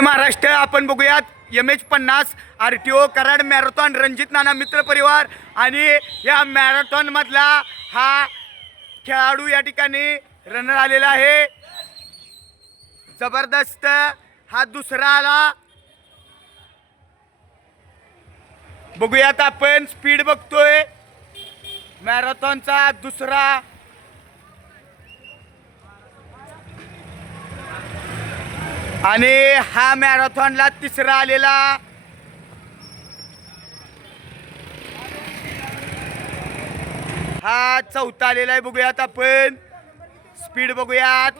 महाराष्ट्र आपण बघूयात M H पन्नास R T O Karad marathon Ranjit Nana मित्र परिवार आणि या मॅरेथॉन मधला हा खेळाडू या ठिकाणी रनर आलेला आहे. जबरदस्त हा दुसरा आला. बघूयात आपण स्पीड बघतोय. मॅरेथॉनचा दुसरा आणि हा मॅरेथॉनला तिसरा आलेला. हा चौथा आलेला आहे बघूयात आपण. स्पीड बघूयात.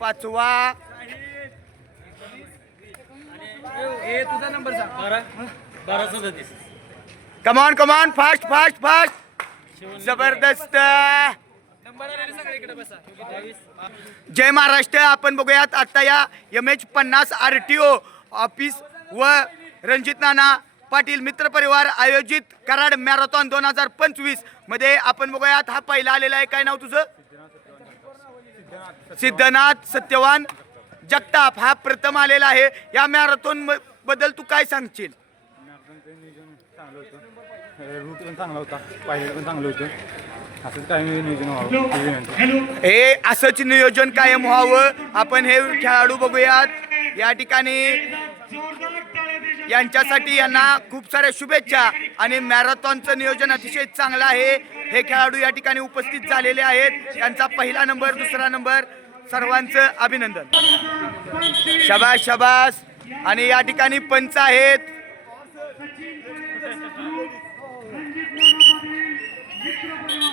पाचवा. कमान तुझा नंबर फास्ट फास्ट फास्ट जबरदस्त. जय महाराष्ट्र आपण बघूयात आता या एम एच पन्नास आर टी ओ ऑफिस व रणजित नाना पाटील मित्र परिवार आयोजित कराड मॅरेथॉन दोन हजार पंचवीसमध्ये आपण बघूयात हा पहिला आलेला आहे. काय नाव तुझं? सिद्धनाथ सत्यवान जगताप हा प्रथम आलेला आहे. या मॅरेथॉनबद्दल तू काय सांगशील? रूट पण चांगला होता पाहिजे पण चांगलं होतं असंच काय नियोजन व्हावं ही विनंती हे असंच नियोजन कायम व्हावं. आपण हे खेळाडू बघूयात. या ठिकाणी यांच्यासाठी यांना खूप साऱ्या शुभेच्छा आणि मॅरेथॉनचं नियोजन अतिशय चांगलं आहे. हे खेळाडू या ठिकाणी उपस्थित झालेले आहेत. त्यांचा पहिला नंबर दुसरा नंबर सर्वांचं अभिनंदन. शबास शबास. आणि या ठिकाणी पंच आहेत.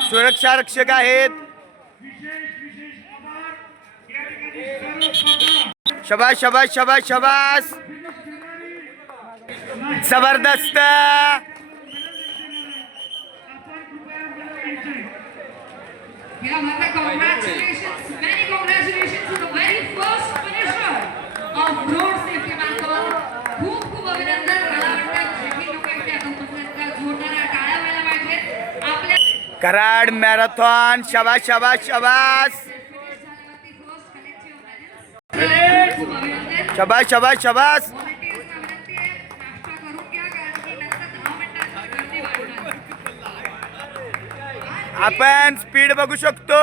सुरक्षा रक्षक आहेत. शबाश शबाश शबाश शबाश जबरदस्त. कराड मॅरेथॉन शबास शबास शबास. शबा शबास शबास. आपण स्पीड बघू शकतो.